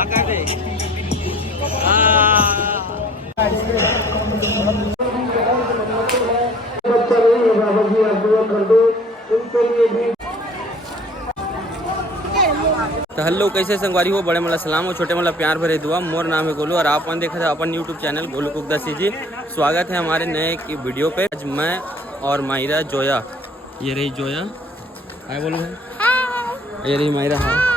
तो हेलो, कैसे संगवारी हो? बड़े मला सलाम हो, छोटे मला प्यार भरे दुआ। मोर नाम है गोलू और आप देखा था अपन यूट्यूब चैनल गोलू कुक दसी जी। स्वागत है हमारे नए की वीडियो पे। आज मैं और मायरा जोया, ये रही जोया, हाय बोलो भाई, ये रही मायरा, हाय।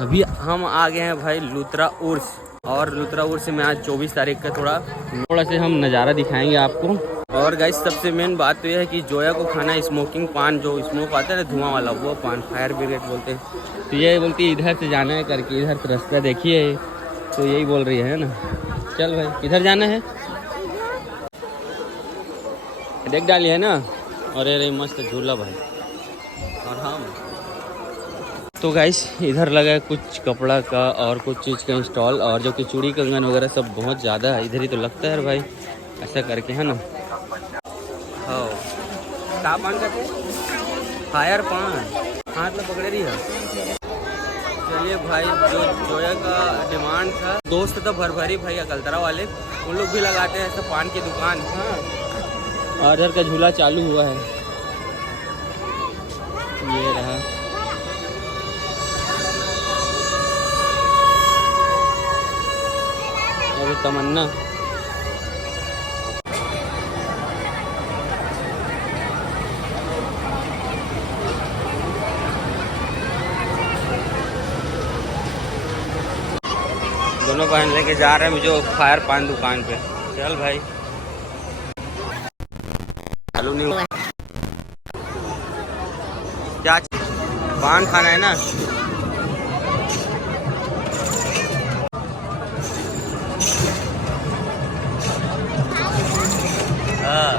अभी हम आ गए हैं भाई लुत्रा उर्स, और लुत्रा उर्स में आज 24 तारीख का थोड़ा से हम नज़ारा दिखाएंगे आपको। और गाइस सबसे मेन बात तो यह है कि जोया को खाना स्मोकिंग पान, जो स्मोक आता है ना धुआं वाला, वो पान फायर ब्रिगेड बोलते हैं। तो ये बोलती है इधर से जाना है करके, इधर से रास्ता देखिए, तो यही बोल रही है ना। चल भाई, किधर जाना है देख डाली है ना। और ये मस्त झूला भाई। और हम तो गाइस इधर लगा है कुछ कपड़ा का और कुछ चीज़ का इंस्टॉल, और जो कि चूड़ी कंगन वगैरह सब बहुत ज़्यादा है इधर ही, तो लगता है भाई ऐसा करके है ना। हाँ, का पान का फायर पान हाथ में पकड़े रही है। चलिए भाई, जो जोया का डिमांड था, दोस्त तो भरभरी भाई अकलतरा वाले, उन लोग भी लगाते हैं ऐसा पान की दुकान। हाँ, और इधर का झूला चालू हुआ है, ये रहा। और तमन्ना दोनों बहन लेके जा रहे हैं मुझे फायर पान दुकान पे। चल भाई, चालू नहीं हुआ क्या? पान खाना है ना। हाँ,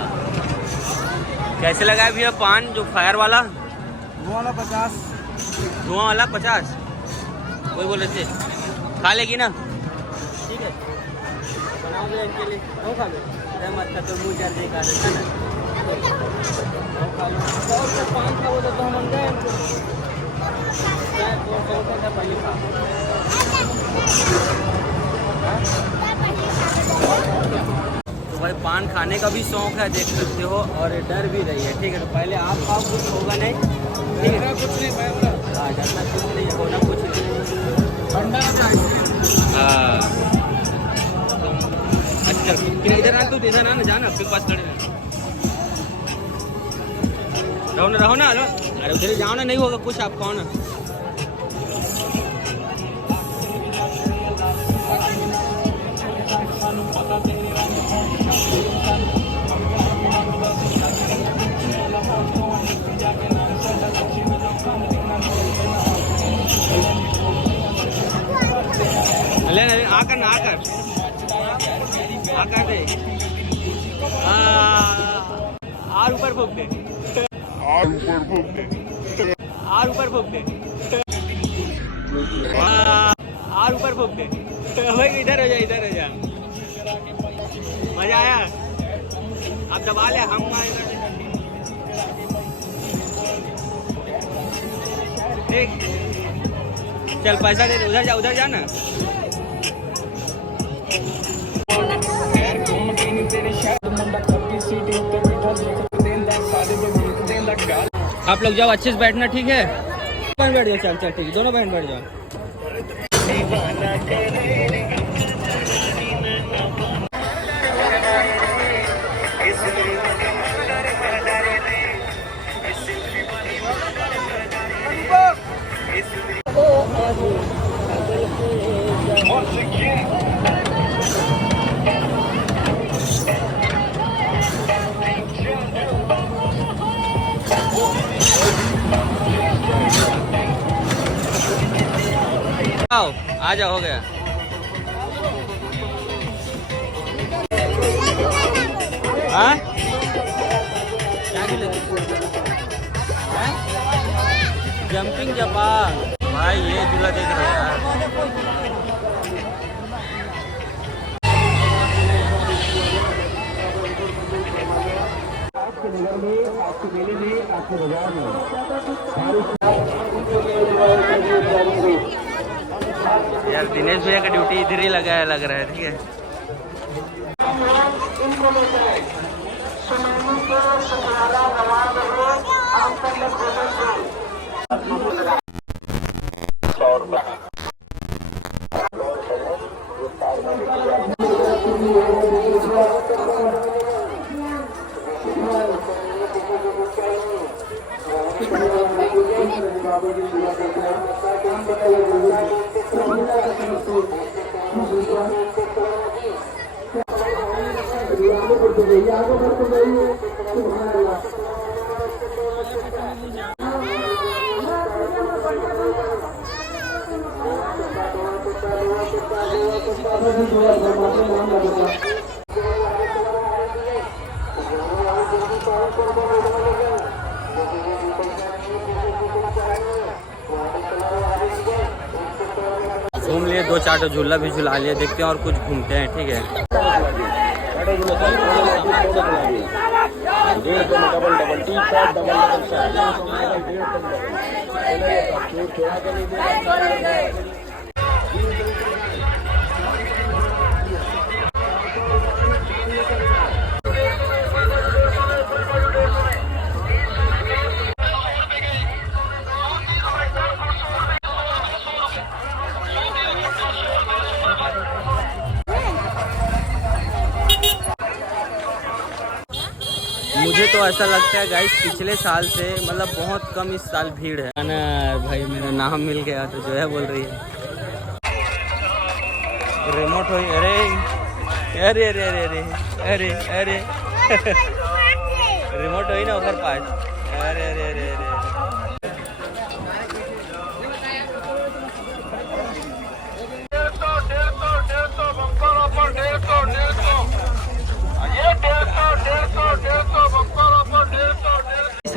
कैसे लगा है भैया पान जो फायर वाला? धुआं वाला 50। धुआं वाला 50। वही बोले थे, खा लेगी ना? ठीक है, बनाओ दे इनके लिए। वो खा लो, मत खा तो मुँह जर देगा ना। वो खा लो, और पान का वो तो हम गए पहले खा। तो भाई पान खाने का भी शौक है, देख सकते हो, और डर भी रही है। ठीक है, तो पहले आप खाओ, कुछ होगा नहीं। ठीक है, कुछ नहीं, हाँ डरना कुछ नहीं होना, कुछ नहीं। हाँ अच्छा, इधर आ, तू इधर आना, जाना आपके पास खड़े रहो ना। अरे उधर जाओ ना, नहीं होगा कुछ, आप खाओ ना। आकर ना, आकर दे, आर ऊपर फूक दे, आर ऊपर फूक दे, आर ऊपर फूक दे, आर ऊपर फूक दे। भाई इधर हो जा, इधर हो जा। मजा आया? आप दबा ले, हम ठीक। चल पैसा दे, उधर जा, उधर जा ना। आप लोग जाओ, अच्छे से बैठना, ठीक है? बहन बैठ जाओ, चल ठीक है, दोनों बहन बैठ जाओ। आओ, आ जाओ, हो गया। हाँ जंपिंग जापान भाई, ये झूला देख रहे हैं यार। आपके नगर में, आपके मेले में, आपके बाजार में यार दिनेश भैया का ड्यूटी इधर ही लगा है, लग रहा है। ठीक है, घूम लिए, 2-4 तो झूला भी झूला लिए, देखते हैं और कुछ घूमते हैं। ठीक है, मुझे तो ऐसा लगता है गाइस पिछले साल से मतलब बहुत कम इस साल भीड़ है ना। भाई मेरा नाम मिल गया तो जो है बोल रही है रिमोट हो। अरे अरे अरे अरे अरे अरे अरे रिमोट हो ना ओकर पास। अरे अरे अरे अरे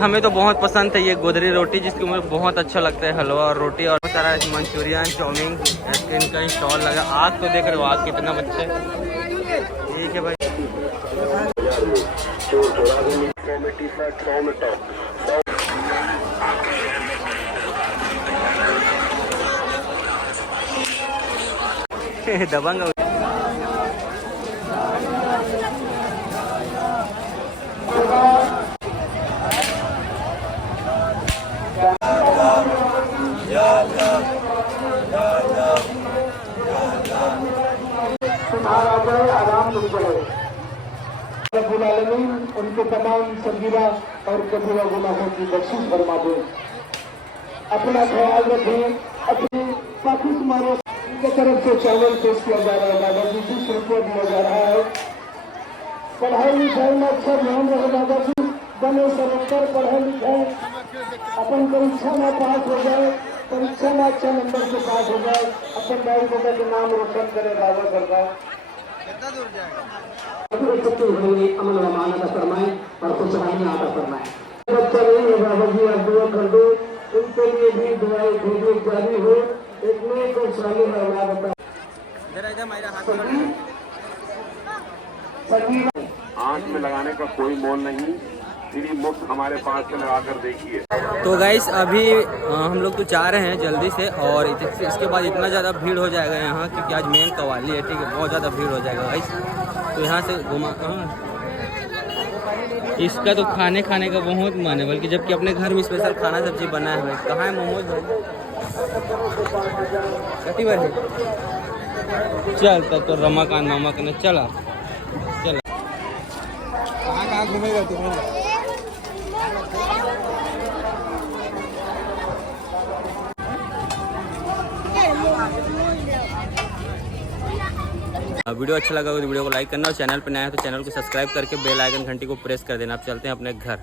हमें तो बहुत पसंद है ये गोदरी रोटी, जिसकी मुझे बहुत अच्छा लगता है। हलवा और रोटी और सारा मंचूरियन, चाउमीन, आइसक्रीम का स्टॉल लगा। आग तो देख रहे हो, आग कितना बच्चे। ठीक है भाई, दबंग उनके तमाम संगीरा और कबीरा गुनाहों की बख्शिश फरमा दे। अपना ख्याल रखें। अपने पाकिस मारो की तरफ से चावल पेश किया जा रहा है, दादाजी 20 रुपया दिया जा रहा है। पढ़ाई लिखाई में अच्छा ध्यान रहे दादाजी, बने सरोकर पढ़ाई लिखाई, अपन परीक्षा में पास हो जाए, परीक्षा में अच्छा नंबर से पास हो जाए, अपन भाई दादा के नाम रोशन करे दादा सरकार। अमल अमान अदा फरमाए और खुशहाली अदा फरमाए। बच्चा नहीं है बाबा जी, आप दुआ कर दो, उनके लिए भी दुआएं भेजने जारी हो। एक नेक और सालिह औलाद अता। आंख में लगाने का कोई मोल नहीं, फ्री मुफ्त हमारे पास से लगा कर देखिए। तो गाइस अभी हम लोग तो जा रहे हैं जल्दी से, और इसके बाद इतना ज़्यादा भीड़ हो जाएगा यहाँ, क्योंकि आज मेन कवाली है। ठीक है, बहुत ज़्यादा भीड़ हो जाएगा गाइस। तो यहाँ से घुमा, इसका तो खाने का बहुत मन है, बल्कि जबकि अपने घर में स्पेशल खाना सब्जी बना है। कहाँ है मोमोज भाई? कति बार है चल तो रमाकांत मामा के चला चल। कहाँ घूमेगा तुम? वीडियो अच्छा लगा तो वीडियो को लाइक करना, और चैनल पर नया है तो चैनल को सब्सक्राइब करके बेल आइकन घंटी को प्रेस कर देना। आप चलते हैं अपने घर।